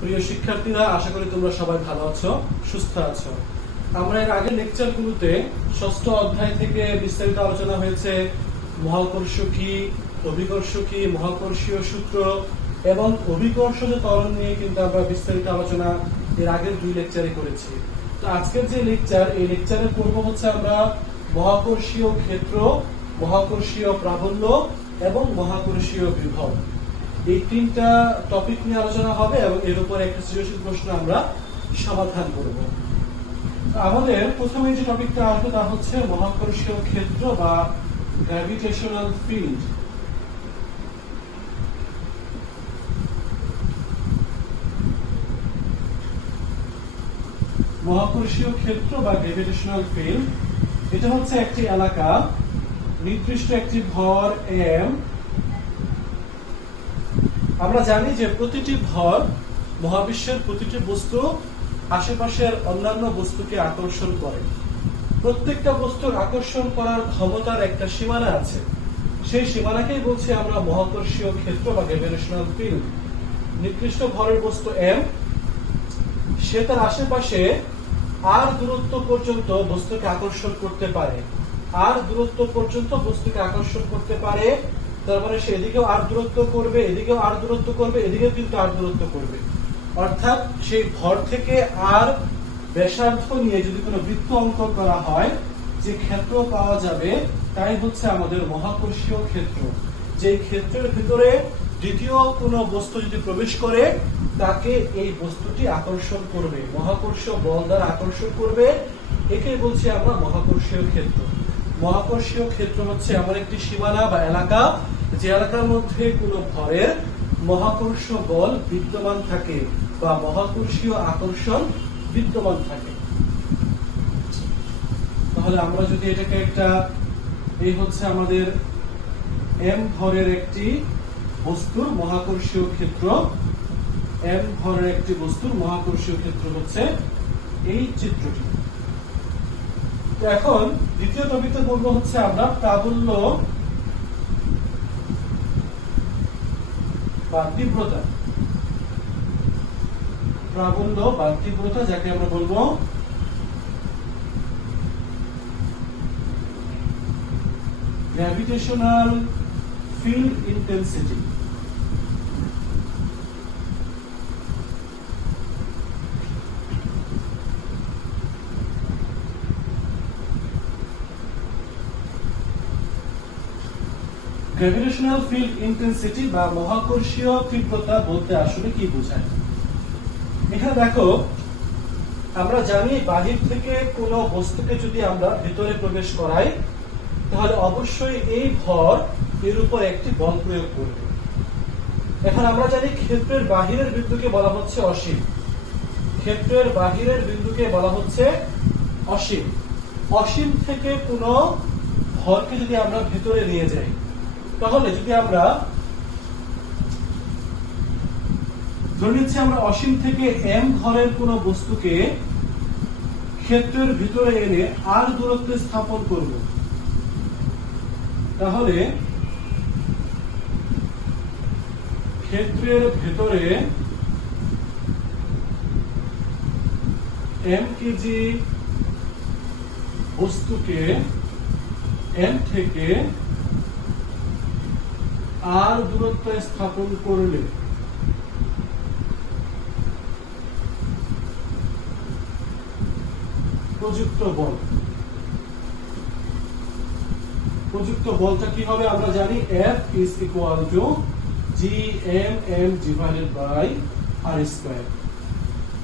প্রিয় শিক্ষার্থীরা, আশা করি তোমরা সবাই ভালো আছো, সুস্থ আছো। আমরা এর আগের লেকচারগুলোতে ষষ্ঠ অধ্যায় থেকে বিস্তারিত আলোচনা হয়েছে মহাকর্ষ কি, অভিকর্ষ কি, মহাকর্ষীয় সূত্র এবং অভিকর্ষজ ত্বরণ নিয়ে কিন্তু আমরা বিস্তারিত আলোচনা এর আগের দুই লেকচারে করেছি। তো আজকের যে লেকচার, এই লেকচারে পড়ব হচ্ছে আমরা মহাকর্ষীয় ক্ষেত্র, মহাকর্ষীয় প্রাবল্য এবং মহাকর্ষীয় বিভব। এই তিনটা টপিক নিয়ে আলোচনা হবে এবং এর উপর একটা সৃজনশীল প্রশ্ন আমরা সমাধান করব। আমাদের প্রথমে যে টপিকটা আসবে তা হচ্ছে মহাকর্ষীয় ক্ষেত্র বা গ্র্যাভিটেশনাল ফিল্ড। মহাকর্ষীয় ক্ষেত্র বা গ্র্যাভিটেশনাল ফিল্ড এটা হচ্ছে একটি এলাকা, নির্দিষ্ট একটি ভর m। আমরা জানি যে প্রতিটি ভর মহাবিশ্বের প্রতিটি বস্তু আশেপাশের অন্যান্য বস্তুকে আকর্ষণ করে। প্রত্যেকটা বস্তুর আকর্ষণ করার ক্ষমতার একটা সীমানা আছে, সেই সীমানাকেই বলছি আমরা মহাকর্ষীয় ক্ষেত্র বা গ্র্যাভিটেশনাল ফিল্ড। নির্দিষ্ট ভরের বস্তু m, সে তার আশেপাশে আর দূরত্ব পর্যন্ত বস্তুকে আকর্ষণ করতে পারে, আর দূরত্ব পর্যন্ত বস্তুকে আকর্ষণ করতে পারে। তার মানে সে এদিকেও আর দূরত্ব করবে, এদিকেও আর দূরত্ব করবে, এদিকেও কিন্তু আর দূরত্ব করবে। অর্থাৎ সেই ভর থেকে আর ব্যাসার্ধ নিয়ে যদি কোনো বৃত্ত অঙ্কন করা হয়, যে ক্ষেত্র পাওয়া যাবে তাই হচ্ছে আমাদের মহাকর্ষীয় ক্ষেত্র। যে ক্ষেত্রের ভিতরে দ্বিতীয় কোনো বস্তু যদি প্রবেশ করে তাকে এই বস্তুটি আকর্ষণ করবে, মহাকর্ষীয় বল দ্বারা আকর্ষণ করবে, একে বলছি আমরা মহাকর্ষীয় ক্ষেত্র। মহাকর্ষীয় ক্ষেত্র হচ্ছে এমন একটি সীমানা বা এলাকা, যে এলাকার মধ্যে কোনো ভরের মহাকর্ষ বল বিদ্যমান থাকে বা মহাকর্ষীয় আকর্ষণ বিদ্যমান থাকে। তাহলে আমরা যদি এটাকে একটা, এই হচ্ছে আমাদের m ভরের একটি বস্তুর মহাকর্ষীয় ক্ষেত্র, m ভরের একটি বস্তুর মহাকর্ষীয় ক্ষেত্র হচ্ছে এই চিত্রটি। এখন দ্বিতীয় টপিকে বলবো হচ্ছে আমরা প্রাবল্য বা তীব্রতা। প্রাবল্য বা তীব্রতা, যাকে আমরা বলবো gravitational field intensity. Gravitational field intensity বা মহাকর্ষীয় তীব্রতা বলতে আসলে কি বোঝায়? এখানে দেখো, আমরা জানি বাহির থেকে কোনো বস্তুকে যদি আমরা ভিতরে প্রবেশ করাই তাহলে অবশ্যই এই ভর এর উপর একটি বল প্রয়োগ করবে। এখন আমরা জানি ক্ষেত্রের বাহিরের বিন্দুকে বলা হচ্ছে অসীম, ক্ষেত্রের বাহিরের বিন্দুকে বলা হচ্ছে অসীম। অসীম থেকে কোনো ভরকে যদি আমরা ভিতরে নিয়ে যাই, তাহলে যদি আমরা ধরে নিচ্ছি আমরা অসীম থেকে m ভরের কোন বস্তুকে ক্ষেত্রের ভিতরে এনে আর দূরত্বে স্থাপন করব, তাহলে ক্ষেত্রের ভেতরে m কেজি বস্তুকে m থেকে আর দূরত্বে স্থাপন করলে প্রযুক্ত বল, প্রযুক্ত বলটা কি হবে আমরা জানি F is equal to gmm divided by r square।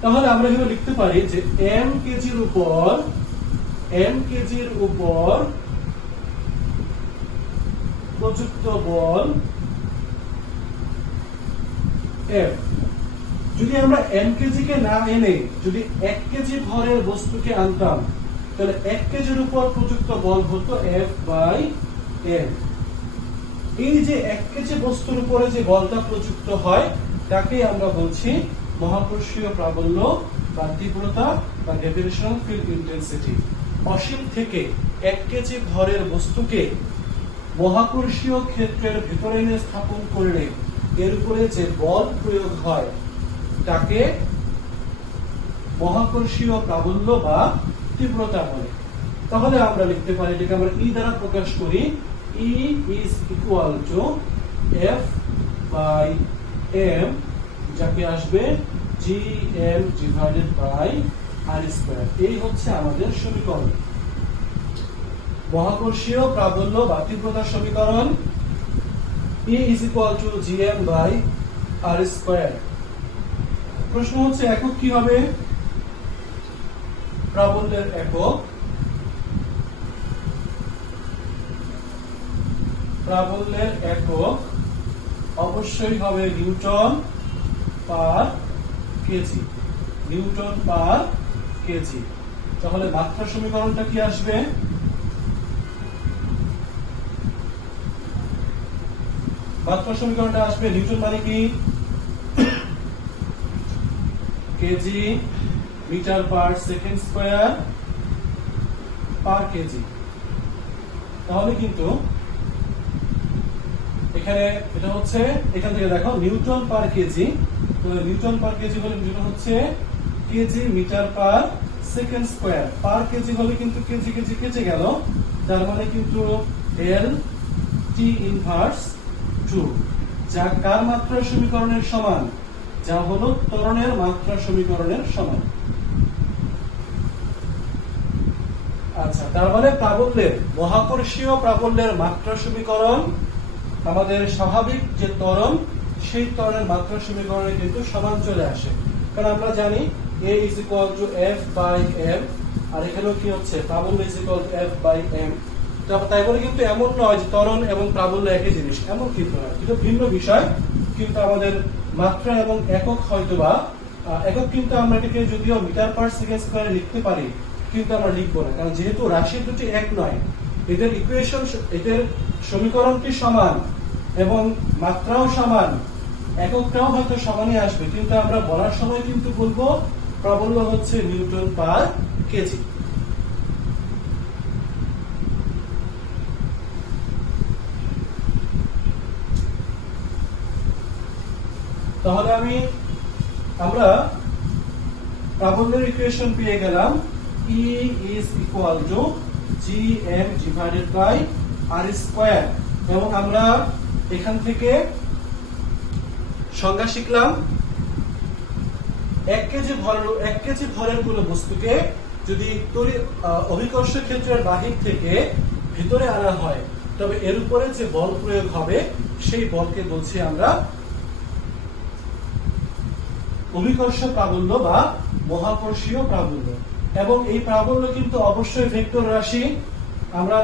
তাহলে আমরা এখানে লিখতে পারি যে m কেজির উপর প্রযুক্ত বল F। যদি আমরা m কেজি কে না এনে যদি 1 কেজি ভরের বস্তুকে আনতাম, তাহলে 1 কেজির উপর প্রযুক্ত বল হতো F বাই m। এই যে 1 কেজি বস্তুর উপরে যে বলটা প্রযুক্ত হয় তাকে আমরা বলছি মহাকর্ষীয় প্রাবল্য বা তীব্রতা বা গ্র্যাভিটেশনাল ফিল্ড ইন্টেন্সিটি। অসীম থেকে 1 কেজি ভরের বস্তুকে মহাকর্ষীয় ক্ষেত্রের ভিতরে এনে স্থাপন করলে এর উপরে যে বল প্রয়োগ হয় তাকে মহাকর্ষীয় প্রাবল্য বা তীব্রতা বলে। তাহলে আমরা লিখতে পারি, এটাকে আমরা ই দ্বারা প্রকাশ করি, e is equal to f by m, যাকে আসবে g m divided by r square. এই হচ্ছে আমাদের সমীকরণ, মহাকর্ষীয় প্রাবল্য বা তীব্রতার সমীকরণ। E is equal to gm by r square। প্রশ্ন হচ্ছে একক কি হবে? প্রাবল্যের একক, প্রাবল্যের একক অবশ্যই হবে Newton per kg, newton per kg. তাহলে মাত্রা সমীকরণটা কি আসবে? মাত্রা সমীকরণটা আসবে নিউটন মানে কি? Kg metre per second square per kg. তাহলে কিন্তু এখানে এটা হচ্ছে, এখান থেকে দেখো newton per kg, newton per kg হলে যেটা হচ্ছে KG metre per second square, per kg হলে কিন্তু কেজি কেজি কেটে গেল, তার মানে কিন্তু এল টি ইনভার্স 2, যা কার মাত্রা সমীকরণের সমান? যা হলো ত্বরণের মাত্রা সমীকরণের সমান। আচ্ছা, তার মানে প্রাবল্যের, মহাকর্ষীয় প্রাবল্যের মাত্রা সমীকরণ আমাদের স্বাভাবিক যে ত্বরণ, সেই ত্বরণের মাত্রা সমীকরণে কিন্তু সমান চলে আসে। কারণ আমরা জানি A is equal to F by M, আর এখানেও কি হচ্ছে? প্রাবল্য is equal to F by M। তাই বলে কিন্তু এমন নয় যে ত্বরণ এবং প্রাবল্য একই জিনিস, এমন কিন্তু নয়, কিন্তু ভিন্ন বিষয়। কিন্তু আমাদের মাত্রা এবং একক হয়তোবা একক, কিন্তু আমরা এটাকে যদিও মিটার পার সেকেন্ড স্কয়ারে লিখতে পারি, কিন্তু আমরা লিখবো না, কারণ যেহেতু রাশি দুটি এক নয়, এদের ইকুয়েশন, এদের সমীকরণটি সমান এবং মাত্রাও সমান, এককটাও হয়তো সমানই আসবে, কিন্তু আমরা বলার সময় কিন্তু বলবো প্রাবল্য হচ্ছে নিউটন পার কেজি। তাহলে আমরা প্রাবল্যের ইকুয়েশন পেয়ে গেলাম, E is equal to gm divided by r square, এবং আমরা এখান থেকে সংজ্ঞা শিখলাম, 1 কেজি ভরের কোনো বস্তুকে যদি অভিকর্ষ ক্ষেত্রের বাহির থেকে ভিতরে আনা হয়, তবে এর উপরে যে বল প্রয়োগ হবে সেই বলকে বলছি আমরা অভিকর্ষ প্রাবল্য বা মহাকর্ষীয় প্রাবল্য। এবং এই প্রাবল্য কিন্তু অবশ্যই ভেক্টর রাশি। আমরা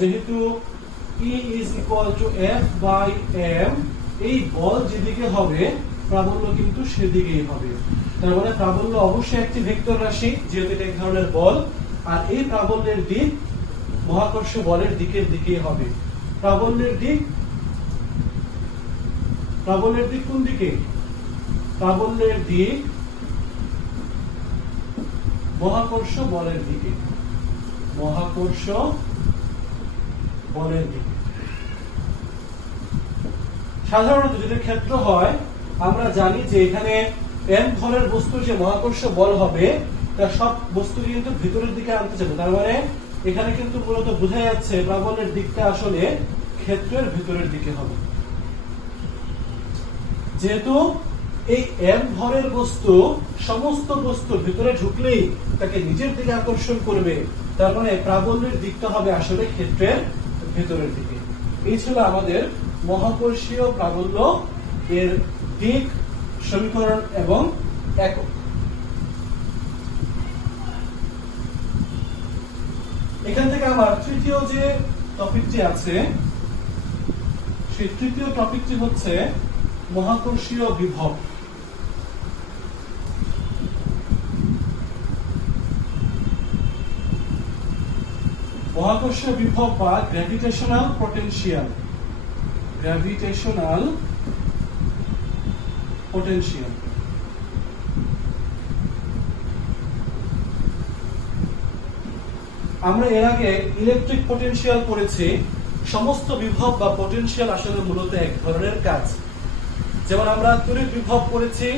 যেহেতু E is equal to F by M, এই বল যেদিকে হবে প্রাবল্য কিন্তু সেদিকেই হবে। তার মানে প্রাবল্য অবশ্যই একটি ভেক্টর রাশি, যেহেতু এটা এক ধরনের বল, আর এই প্রাবল্যের দিক মহাকর্ষ বলের দিকের দিকেই হবে। প্রাবল্যের দিক কোন দিকে? প্রাবল্যের দিক মহাকর্ষ বলের দিকে, মহাকর্ষ বলের দিকে। সাধারণত যদি ক্ষেত্র হয়, আমরা জানি যে এখানে m ভরের বস্তু যে মহাকর্ষ বল হবে, তার সব বস্তু কিন্তু ভিতরের দিকে আনতে যাবে। তার মানে এখানে কিন্তু মূলত বোঝা যাচ্ছে প্রাবল্যের দিকটা আসলে ক্ষেত্রের ভিতরের দিকে হবে। যেহেতু এই m ভরের বস্তু সমস্ত বস্তু ভিতরে ঢুকলেই তাকে নিজের দিকে আকর্ষণ করবে, তার মানে প্রাবল্যের দিকটা হবে আসলে ক্ষেত্রের ভিতরের দিকে। এই ছিল আমাদের মহাকর্ষীয় প্রাবল্য এর দিক, সমীকরণ এবং একক। এখান থেকে আমার তৃতীয় যে টপিকটি আছে, সেই তৃতীয় টপিকটি হচ্ছে মহাকর্ষীয় বিভব। মহাকর্ষীয় বিভব বা গ্র্যাভিটেশনাল পোটেনশিয়াল, গ্র্যাভিটেশনাল পোটেনশিয়াল। আমরা এর আগে ইলেকট্রিক পোটেনশিয়াল পড়েছি। সমস্ত বিভব বা পোটেনশিয়াল আসলে মূলত এক ধরনের কাজ। যেমন আমরা তড়িৎ বিভব পড়েছি,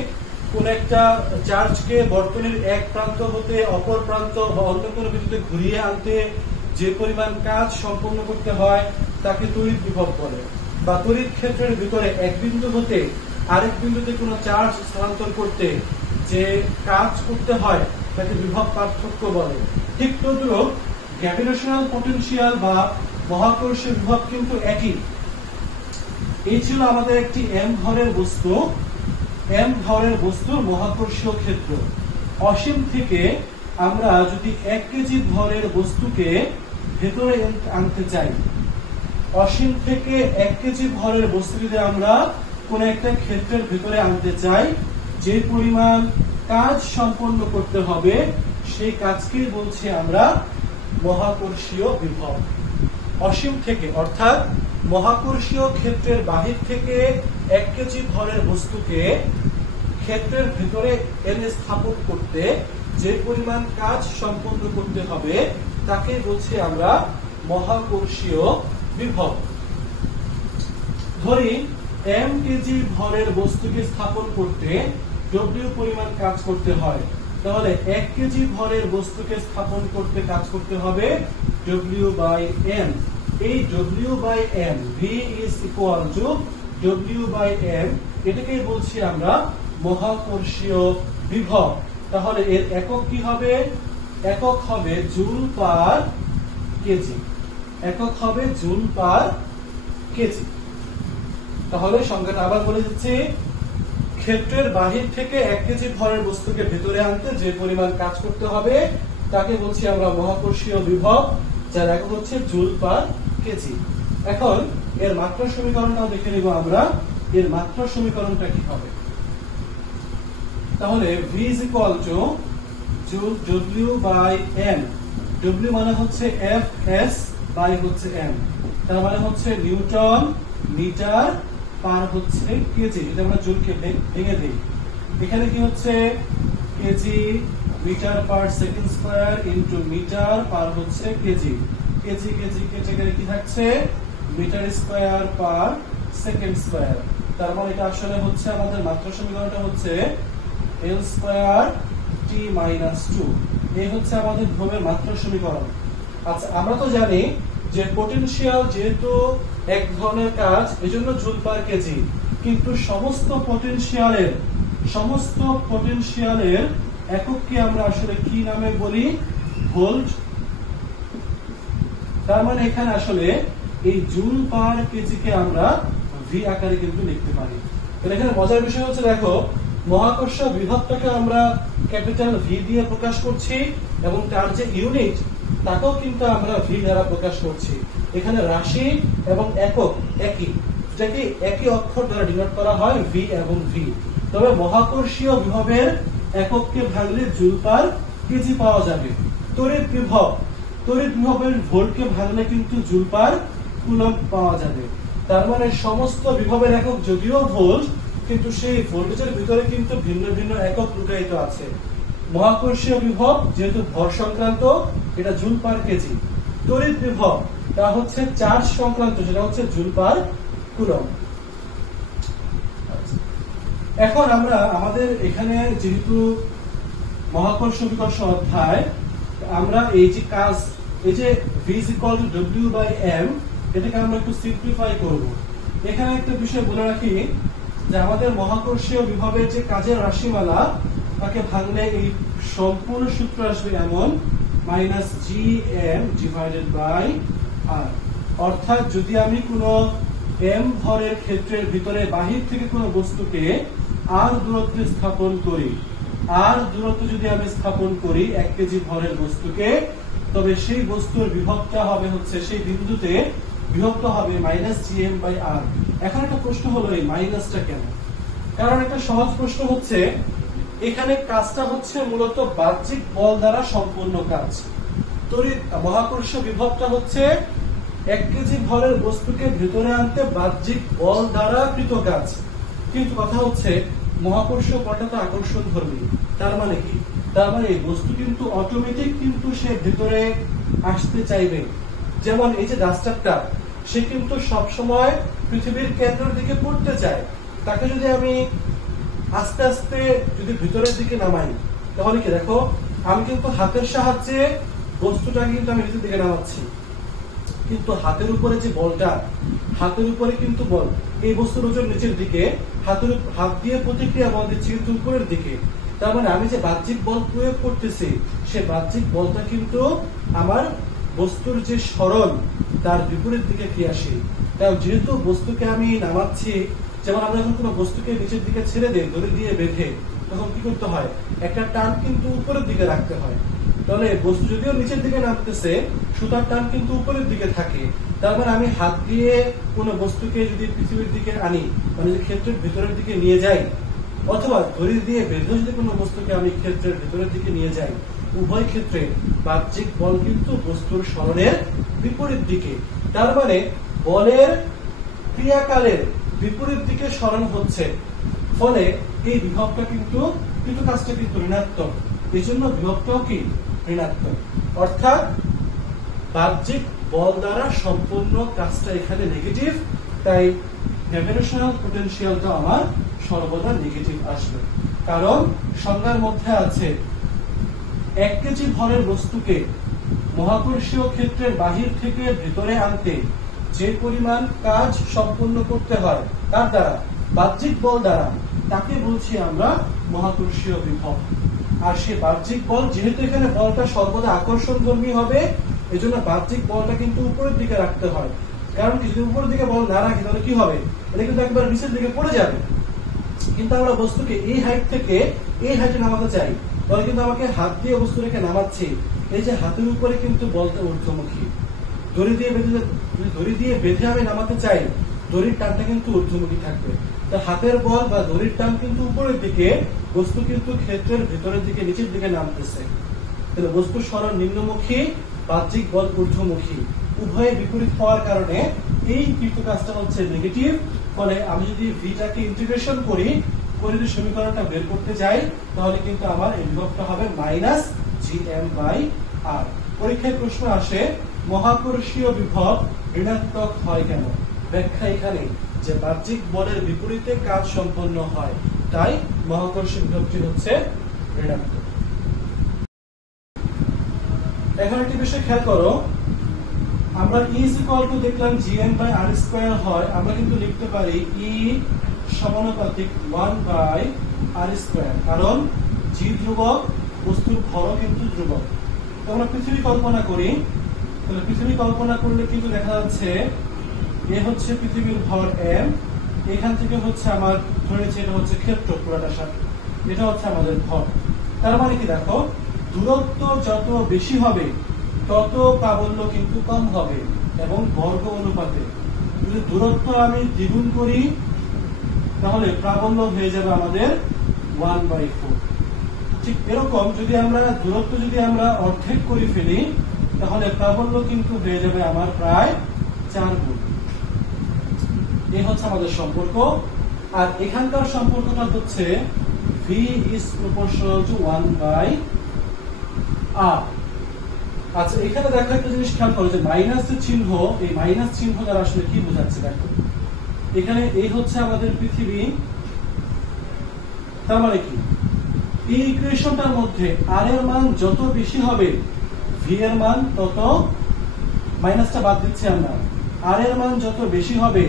কোন একটা চার্জকে বর্তনীর এক প্রান্ত হতে অপর প্রান্ত বা অন্য কোনো বিন্দুতে ঘুরিয়ে আনতে যে পরিমাণ কাজ সম্পন্ন করতে হয় তাকে তড়িৎ বিভব বলে। বা তড়িৎ ক্ষেত্রের ভিতরে এক বিন্দু হতে আরেক বিন্দুতে কোনো চার্জ স্থানান্তর করতে যে কাজ করতে হয় তাকে বিভব পার্থক্য বলে। ঠিক তদ্রূপ গ্র্যাভিটেশনাল পটেনশিয়াল বা মহাকর্ষীয় বিভব কিন্তু একই। এই ছিল আমাদের একটি m ভরের বস্তু, m ভরের বস্তুর মহাকর্ষীয় ক্ষেত্র। অসীম থেকে আমরা যদি 1 কেজি ভরের বস্তুকে ভেতরে আনতে চাই, অসীম থেকে 1 কেজি ভরের বস্তু যদি আমরা কোন একটা ক্ষেত্রের ভিতরে আনতে চাই, যে পরিমাণ কাজ সম্পন্ন করতে হবে সেই কাজকে বলছি আমরা মহাকর্ষীয় বিভব। অসীম থেকে অর্থাৎ মহাকর্ষীয় ক্ষেত্রের বাহির থেকে 1 কেজি ভরের বস্তুকে ক্ষেত্রের ভিতরে এনে স্থাপন করতে যে পরিমাণ কাজ সম্পন্ন করতে হবে তাকে বলছি আমরা মহাকর্ষীয় বিভব। ধরি m কেজি ভরের বস্তুকে স্থাপন করতে w পরিমাণ কাজ করতে হয়, তাহলে 1 কেজি ভরের বস্তুকে স্থাপন করতে কাজ করতে হবে w by m। এই w by m, v is equal to w by m, এটাকে বলছি আমরা মহাকর্ষীয় বিভব। তাহলে এর একক কি হবে? একক হবে জুল পার কেজি। একক হবে জুল পার কেজি। তাহলে সংখ্যাটা আবার বলে দিচ্ছি, ক্ষেত্রের বাহির থেকে 1 কেজি ভরের বস্তুকে ভেতরে আনতে যে পরিমাণ কাজ করতে হবে তাকে বলছি আমরা মহাকর্ষীয় বিভব, যার একক হচ্ছে জুল পার কেজি। এখন এর মাত্রা সমীকরণটাও দেখে নিব আমরা, এর মাত্রা সমীকরণটা কি হবে। তাহলে v is equal to w by m। w মানে হচ্ছে f, s by হচ্ছে m, তার মানে হচ্ছে নিউটন মিটার পার হচ্ছে কেজি। যদি আমরা জুলকে ভেঙে দিই, এখানে কি হচ্ছে KG metre per second square into metre per হচ্ছে কেজি। কেজি কেজি কেটে গেলে কি থাকছে? Metre square per second square. তার মানে এটা আসলে হচ্ছে আমাদের মাত্রা সমীকরণটা হচ্ছে l স্কয়ার t মাইনাস 2। এই হচ্ছে আমাদের বিভবের মাত্রা সমীকরণ। আচ্ছা, আমরা তো জানি যে পটেনশিয়াল যেহেতু এক ধরনের কাজ এজন্য জুল পার কেজি, কিন্তু সমস্ত পটেনশিয়ালের একককে আমরা আসলে কি নামে বলি? ভোল্ট। তার মানে এখানে আসলে এই জুল পার কেজিকে আমরা ভি আকারে কিন্তু লিখতে পারি। এখানে মজার বিষয় হচ্ছে, দেখো মহাকর্ষীয় বিভবটাকে আমরা ক্যাপিটাল ভি দিয়ে প্রকাশ করছি এবং তার যে ইউনিট তাকেও কিন্তু আমরা ভি দ্বারা প্রকাশ করছি। এখানে রাশি এবং একক একই, যেটি একই অক্ষর দ্বারা ডিনোট করা হয় ভি এবং ভি। তবে মহাকর্ষীয় বিভবের একককে ভাঙলে জুল পার কেজি পাওয়া যাবে। তড়িৎ বিভবের ভোল্টকে ভাঙলে কিন্তু জুল পার কুলম্ব পাওয়া যাবে। তার মানে সমস্ত বিভবের একক যদিও ভোল্ট, কিন্তু সেই ভোল্টেজের ভিতরে কিন্তু ভিন্ন ভিন্ন একক লুকায়িত আছে। মহাকর্ষীয় বিভব যেহেতু ভর সংক্রান্ত, এটা জুল পার কেজি। তড়িৎ বিভব তা হচ্ছে চার্জ সংক্রান্ত, সেটা হচ্ছে জুল পার কুলম্ব। এখন আমরা আমাদের এখানে যেহেতু মহাকর্ষ বিকর্ষ অধ্যায়, আমরা এই যে কাজ, এই যে v is equal to w by m, এটাকে আমরা একটু সিম্পলিফাই করব। এখানে একটা বিষয় বলে রাখি যে আমাদের মহাকর্ষীয় বিভবের যে কাজের রাশিমালা তাকে ভাঙলে এই সম্পূর্ণ সূত্র আসবে এমন -gm ডিভাইডেড বাই r। অর্থাৎ যদি আমি কোনো m ভরের ক্ষেত্রের ভিতরে বাহির থেকে কোনো বস্তুকে r দূরত্বে স্থাপন করি, r দূরত্ব যদি আমি স্থাপন করি 1 কেজি ভরের বস্তুকে, তবে সেই বস্তুর বিভবটা হবে হচ্ছে সেই বিন্দুতে বিভক্ত হবে -gm বাই r। এখন একটা প্রশ্ন হলো, এই মাইনাসটা কেন? কারণ একটা সহজ প্রশ্ন হচ্ছে, এখানে কাজটা হচ্ছে মূলত বাহ্যিক বল দ্বারা সম্পূর্ণ কাজ। তড়িৎ মহাকর্ষীয় বিভবটা হচ্ছে 1 কেজি ভরের বস্তুকে ভেতরে আনতে বাহ্যিক বল দ্বারা কৃত কাজ। কিন্তু কথা হচ্ছে মহাকর্ষীয় বলটা তো আকর্ষণ ধর্মী। তার মানে কি? তার মানে এই বস্তু কিন্তু অটোমেটিক কিন্তু সে ভেতরে আসতে চাইবে। যেমন এই যে ডাস্টারটা, সে কিন্তু সব সময় পৃথিবীর কেন্দ্রের দিকে পড়তে চায়। তাকে যদি আমি আস্তে আস্তে যদি ভিতরের দিকে নামাই তাহলে কি দেখো আমি কিন্তু হাতের সাহায্যে বস্তুটাকে কিন্তু আমি নিচের দিকে নামাচ্ছি, কিন্তু হাতের উপরে যে বলটা, হাতের উপরে কিন্তু বল, এই বস্তুর ওজন নিচের দিকে, হাত দিয়ে প্রতিক্রিয়া বল দিচ্ছি কিন্তু উপরের দিকে। তার মানে আমি যে বাহ্যিক বল প্রয়োগ করতেছি সে বাহ্যিক বলটা কিন্তু আমার বস্তুর যে সরণ তার বিপরীত দিকে ক্রিয়াশীল। কারণ যেহেতু বস্তুকে আমি নামাচ্ছি, যেমন আমরা যখন কোনো বস্তুকে নিচের দিকে ছেড়ে দেই দড়ি দিয়ে বেঁধে, তখন কি করতে হয়, একটা টান কিন্তু উপরের দিকে রাখতে হয়। তাহলে বস্তু যদিও নিচের দিকে নামতেছে, সুতার টান কিন্তু উপরের দিকে থাকে। তার মানে আমি হাত দিয়ে কোনো বস্তুকে যদি পৃথিবীর দিকে আনি, মানে ক্ষেত্রের ভিতরের দিকে নিয়ে যাই, অথবা দড়ি দিয়ে বেঁধে যদি কোনো বস্তুকে আমি ক্ষেত্রের ভিতরের দিকে নিয়ে যাই, উভয় ক্ষেত্রে বাহ্যিক বল কিন্তু বস্তুর সরণের বিপরীত দিকে। তার মানে বলের ক্রিয়াকালের বিপরীত দিকে সরণ হচ্ছে, ফলে এই বিভবটা কিন্তু কাজটা কিন্তু ঋণাত্মক, এই জন্য বিভবটাও কি ঋণাত্মক। অর্থাৎ বাহ্যিক বল দ্বারা সম্পূর্ণ কাজটা এখানে নেগেটিভ, তাই গ্র্যাভিটেশনাল পোটেনশিয়ালটা আমার সর্বদা নেগেটিভ আসবে। কারণ সংজ্ঞার মধ্যে আছে 1 কেজি ভরের বস্তুকে মহাকর্ষীয় ক্ষেত্রের বাহির থেকে ভেতরে আনতে যে পরিমাণ কাজ সম্পন্ন করতে হয় তার দ্বারা, বাহ্যিক বল দ্বারা, তাকে বলছি আমরা মহাকর্ষীয় বিভব। আর সে বাহ্যিক বল, যেহেতু এখানে বলটা সর্বদা আকর্ষণধর্মী হবে, এজন্য বাহ্যিক বলটা কিন্তু উপরের দিকে রাখতে হয়। কারণ কি, যদি উপরের দিকে বল না রাখি তাহলে কি হবে, এটা কিন্তু একবার নিচের দিকে পড়ে যাবে। কিন্তু আমরা বস্তুকে এই হাইট থেকে এই হাইটে নামাতে চাই, তাহলে কিন্তু আমাকে হাত দিয়ে বস্তু রেখে নামাচ্ছি। এই যে হাতের উপরে কিন্তু বলটা ঊর্ধ্বমুখী, দড়ি দিয়ে বেঁধে আমি নামাতে চাই, দড়ির টানটা কিন্তু ঊর্ধ্বমুখী থাকবে। তো হাতের বল বা দড়ির টান কিন্তু উপরের দিকে, বস্তু কিন্তু ক্ষেত্রের ভেতরের দিকে নিচের দিকে নামতেছে। তাহলে বস্তুর সরণ নিম্নমুখী, বাহ্যিক বল ঊর্ধ্বমুখী, উভয়ে বিপরীত হওয়ার কারণে এই কিন্তু কাজটা হচ্ছে নেগেটিভ। ফলে আমি যদি ভিটাকে ইন্টিগ্রেশন করি, যদি সমীকরণটা বের করতে যাই, তাহলে কিন্তু আমার এই বিভবটা হবে -gm/r। পরীক্ষায় প্রশ্ন আসে মহাকর্ষীয় বিভব ঋণাত্মক হয় কেন? ব্যাখ্যা এখানে যে বাহ্যিক বলের বিপরীতে কাজ সম্পন্ন হয়, তাই মহাকর্ষীয় বিভবটি হচ্ছে ঋণাত্মক। এখন একটি বিষয় খেয়াল করো, আমরা E দেখলাম gm/r² হয়, আমরা কিন্তু লিখতে পারি E সমানুপাতিক 1/r², কারণ g ধ্রুবক, বস্তুর ভরও কিন্তু ধ্রুবক। তো আমরা পৃথিবী কল্পনা করি, তাহলে পৃথিবী কল্পনা করলে কিন্তু দেখা যাচ্ছে এ হচ্ছে পৃথিবীর ভর m, এখান থেকে হচ্ছে আমার ধরেছি এটা হচ্ছে ক্ষেত্র পুরাটার সাথে, এটা হচ্ছে আমাদের ভর। তার মানে কি দেখো, দূরত্ব যত বেশি হবে তত প্রাবল্য কিন্তু কম হবে, এবং বর্গ অনুপাতে যদি দূরত্ব আমি দ্বিগুণ করি তাহলে প্রাবল্য হয়ে যাবে আমাদের 1/4। ঠিক এরকম যদি আমরা দূরত্ব অর্ধেক করে ফেলি তাহলে প্রাবল্য কিন্তু হয়ে যাবে আমার প্রায় 4 গুণ। এই হচ্ছে আমাদের সম্পর্ক। আর এখানকার সম্পর্কটা হচ্ছে V is proportional to 1/r। আচ্ছা, এখানে দেখো একটা জিনিস খেয়াল করো যে মাইনাস যে চিহ্ন, এই মাইনাস চিহ্ন দ্বারা আসলে কি বোঝাচ্ছে দেখো, এখানে এই হচ্ছে আমাদের পৃথিবী। তার মানে কি, এই ইকুয়েশনটার মধ্যে r এর মান যত বেশি হবে v এর মান তত, মাইনাসটা বাদ দিচ্ছি আমরা, r এর মান যত বেশি হবে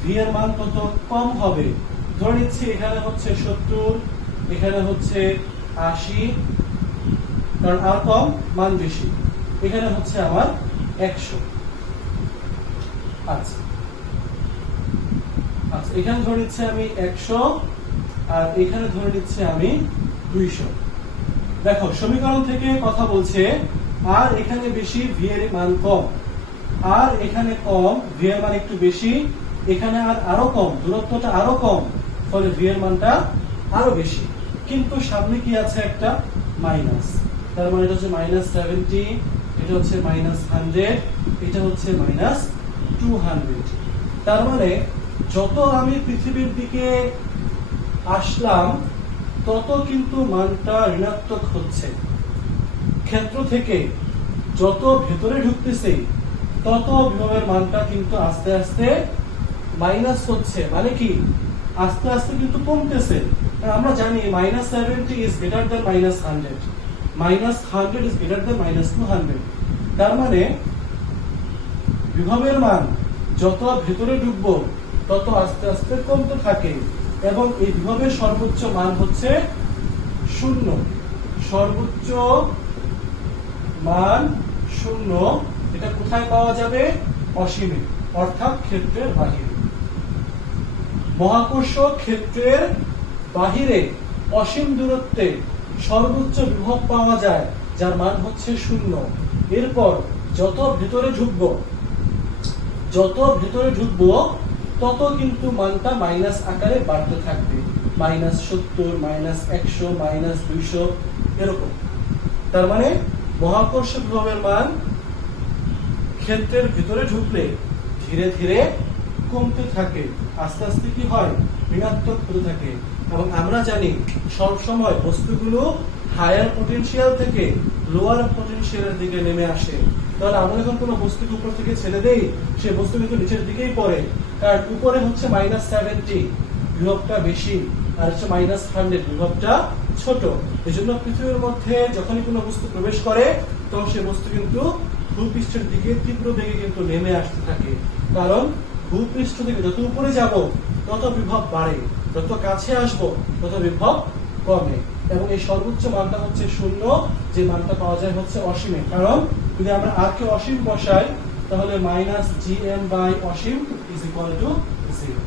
v এর মান তত কম হবে। ধরে নিচ্ছি এখানে হচ্ছে 70, এখানে হচ্ছে 80, কারণ r কম মান বেশি, এখানে হচ্ছে আমার 100। আচ্ছা, এখানে ধরে নিচ্ছে আমি 100, আর এখানে ধরে নিচ্ছে আমি 200। দেখো সমীকরণ থেকে কথা বলছে আর এখানে বেশি, v এর মান কম, আর এখানে কম, v এর মান একটু বেশি, এখানে আর আরো কম, দূরত্বটা আরো কম, ফলে v এর মানটা আরো বেশি। কিন্তু সামনে কি আছে, একটা মাইনাস, তার মানে এটা হচ্ছে -70, এটা হচ্ছে -100, এটা হচ্ছে -200। তার মানে যত আমি পৃথিবীর দিকে আসলাম তত কিন্তু মানটা ঋণাত্মক হচ্ছে। ক্ষেত্র থেকে যত ভেতরে ঢুকতেছে তত বিভবের মানটা কিন্তু আস্তে আস্তে মাইনাস হচ্ছে, মানে কি আস্তে আস্তে কিন্তু কমতেছে। আমরা জানি -70 is greater than -100, -100 is greater than -200। তার মানে বিভবের মান যত ভেতরে ঢুকবো তত আস্তে আস্তে কমতে থাকে, এবং এই বিভবের সর্বোচ্চ মান হচ্ছে 0। সর্বোচ্চ মান 0। এটা কোথায় পাওয়া যাবে? অসীমে, অর্থাৎ ক্ষেত্রের বাহিরে। মহাকর্ষ ক্ষেত্রের বাহিরে অসীম দূরত্বে সর্বোচ্চ বিভব পাওয়া যায়, যার মান হচ্ছে 0। এরপর যত ভেতরে ঢুকবো তত কিন্তু মানটা মাইনাস আকারে বাড়তে থাকবে, -70, -100, -200 এরকম। তার মানে মহাকর্ষ বিভবের মান ক্ষেত্রের ভিতরে ঢুকলে ধীরে ধীরে কমতে থাকে, আস্তে আস্তে কি হয়? ঋণাত্মক হতে থাকে। এবং আমরা জানি সব সময় বস্তুগুলো হায়ার পটেনশিয়াল থেকে লোয়ার পটেনশিয়ালের দিকে নেমে আসে। তাহলে আমরা যখন কোনো বস্তুকে উপর থেকে ছেড়ে দেই, সেই বস্তু কিন্তু নিচের দিকেই পড়ে, কারণ উপরে হচ্ছে -70 বিভবটা বেশি, আর হচ্ছে -100 বিভবটা ছোট। এই জন্য পৃথিবীর মধ্যে যখনই কোনো বস্তু প্রবেশ করে তখন সেই বস্তু কিন্তু ভূপৃষ্ঠের দিকে তীব্র বেগে কিন্তু নেমে আসতে থাকে, কারণ ভূপৃষ্ঠ থেকে যত উপরে যাব তত বিভব বাড়ে, যত কাছে আসবো তত বিভব কমে। এবং এই সর্বোচ্চ মানটা হচ্ছে 0, যে মানটা পাওয়া যায় হচ্ছে অসীমে। কারণ যদি আমরা আর কে অসীম বসাই তাহলে -gm/অসীম ইজ ইকুয়াল টু 0।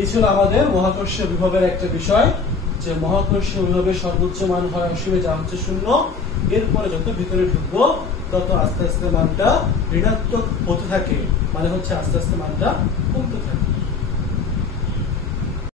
এই ছিল আমাদের মহাকর্ষীয় বিভবের একটা বিষয়, যে মহাকর্ষীয় বিভবের সর্বোচ্চ মান হয় অসীমে, যা হচ্ছে 0। এরপরে যত ভিতরে ঢুকবো তত আস্তে আস্তে মানটা ঋণাত্মক হতে থাকে, মানে হচ্ছে আস্তে আস্তে মানটা কমতে থাকে।